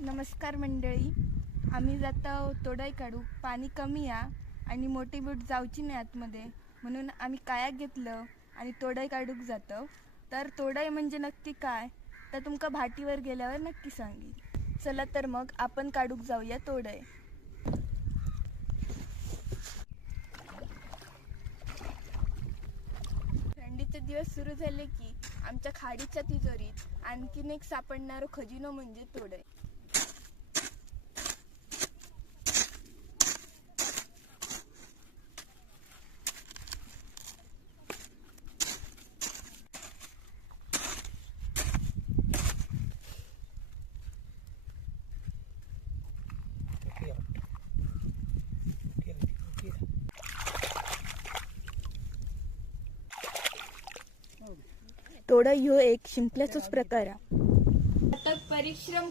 नमस्कार मंडळी, आम्ही जातो तोडाई काढू. पाणी कमी या आणि मोठी बोट जाऊची नाही आतमध्ये, म्हणून आम्ही कायाक घेतलं आणि तोडाई काढूक जातो. तर तोडाई म्हणजे नक्की काय तर तुमका भाटीवर गेल्यावर नक्की सांगेन. चला तर मग आपण काढूक जाऊया तोडाई. थंडीचे दिवस सुरू झाले की आमच्या खाडीच्या तिजोरीत आणखीन एक सापडणारो खजिनो म्हणजे तोडाई. तोडाई ह्यो एक शिंपल्याचोच प्रकार आहे. सतत परिश्रम